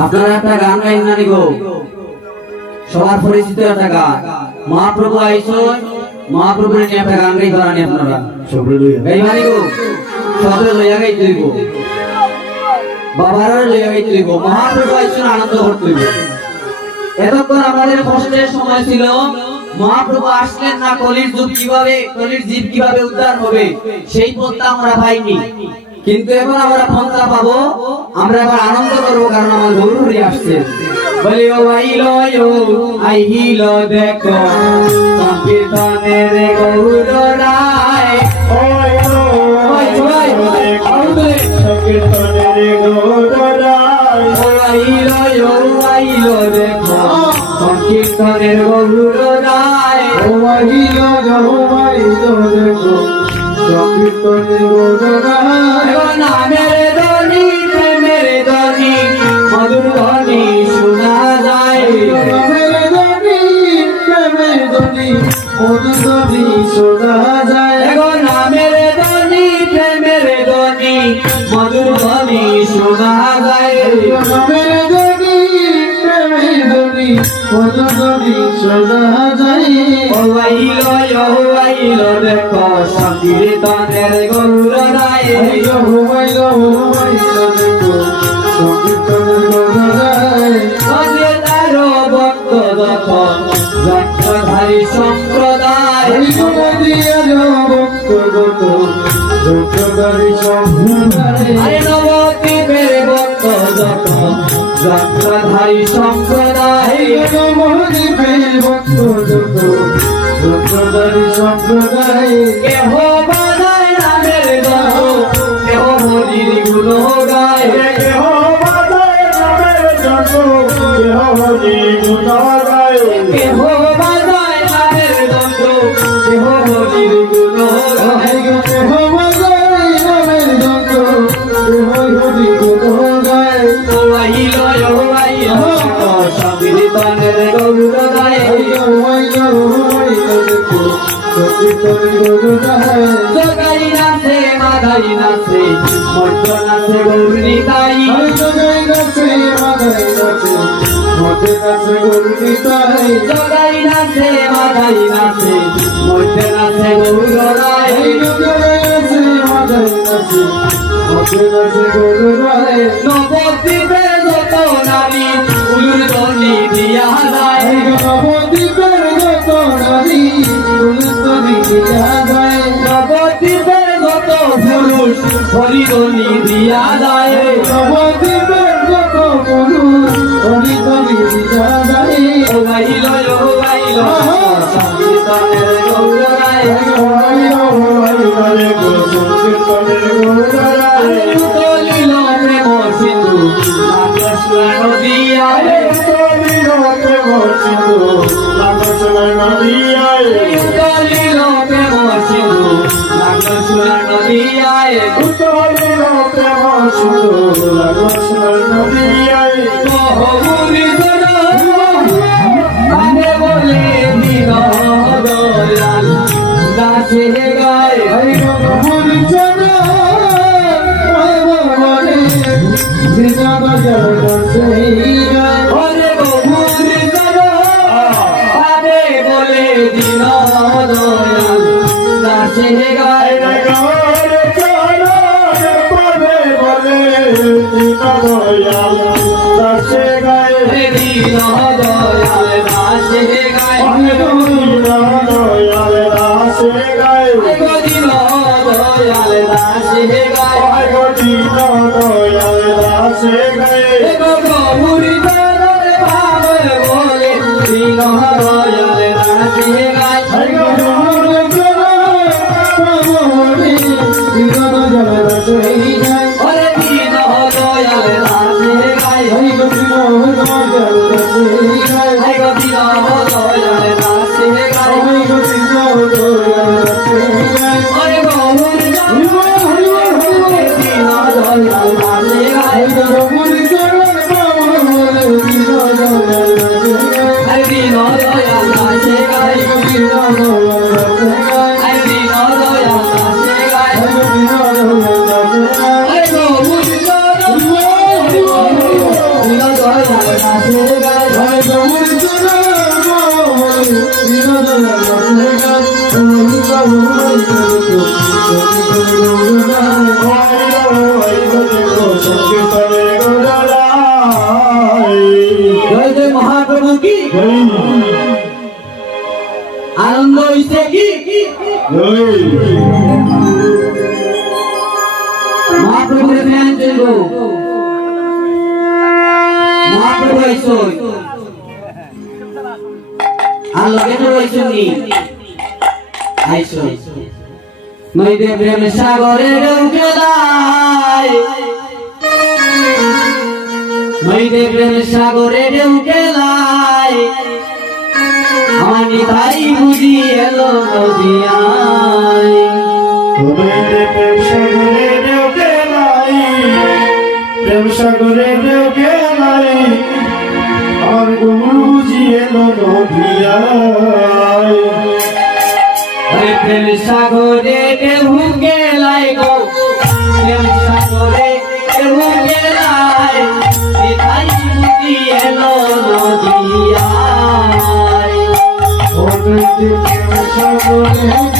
আপনারা একটা গান গাইন না নিগো, সবার পরিচিত একটা গান। মহাপ্রভু আইসো, মহাপ্রভুর নিয়ে একটা গান গাই ধরানি আপনারা গাইবা নিগো, সবরে লইয়া গাইতে হইব, বাবার লইয়া গাইতে হইব। মহাপ্রভু আইসো, আনন্দ করতে হইব। এতক্ষণ আমাদের কষ্টের সময় ছিল, মহাপ্রভু আসলেন না, কলির যুগ কিভাবে, কলির জীব কিভাবে উদ্ধার হবে সেই পথটা আমরা পাইনি। কিন্তু এখন আমরা পন্থা পাবো, আমরা এবার আনন্দ করবো, কারণ আমার গরু হরি আসছে। বলি ও আইলো আইলো দেখো সংকীর্তনের গৌর রায়, সংকীর্তনের গৌর রায়, আইলো দেখো সংকীর্তনের গৌর রায়, আইলো দেখো সংকীর্তনের গৌর রায়। নামের ধ্বনি প্রেমের ধ্বনি মধুর ধ্বনি শোনা যায়, নামের ধ্বনি প্রেমের ধ্বনি মধুর ধ্বনি শোনা যায়। এখন নামের ধ্বনি প্রেমের ধ্বনি মধুর ধ্বনি শোনা যায়, নামের ধ্বনি প্রেমের ধ্বনি মধুর ধ্বনি শোনা যায়। ও আইলো দেখো সংকীর্তনের গৌর রায়, আইলো দেখো সংকীর্তনের গৌর রায়। তারো ভক্ত দেখো যত্রধারী সম্প্রদায়, আরে নবদ্বীপের ভক্ত যত যত্রধারী সম্প্রদায়, কেহ বাজায় নামের গান, কেহ হরির গুণ গায়, কেহ বাজায় নামের গান, কেহ হরির গুণ গায়। সংকীর্তনের গৌর রায়, জগাই নাচে মাধাই নাচে মধ্য নাচে গৌর নিতাই, জগাই নাচে মাধাই নাচে মধ্য নাচে গৌর রায়, নবদ্বীপে যত নারী উলুর ধ্বনি দিয়া যায়, নবদ্বীপে যত পুরুষ হরি ধ্বনি দিয়া যায়, ও আইলো সংকীর্তনের গৌর রায়, উতলিল প্রেম সিন্ধু কৃষ্ণ নদিয়ায়, উতলিল প্রেম সিন্ধু কৃষ্ণ নদিয়ায়, বহুরি মানে বলে দিন দয়াল গাছে গায়, ওরে বহুরি মানে বলে দিন দয়াল গাছে গায়, Hare Krishna কি আনন্দ হইছে কি মহাপ্রভুর ধ্যান চলব মহাপ্রভু আইসো আর লগে তো আইসুনি আইসো নইতে প্রেম সাগরে ডুবে যায় নইতে প্রেম সাগরে ডুবে যায় আমার নিতাই বুঝি এলো নদিয়ায় প্রেম সাগরে ঢেউ খেলাই আর গুরুজি এলো নদিয়ায় প্রেম সাগরে ঢেউ গেলাই গো প্রেম সাগরে ঢেউ গেলাই নিতাই বুঝি এলো নদিয়ায় প্রেম সাগরে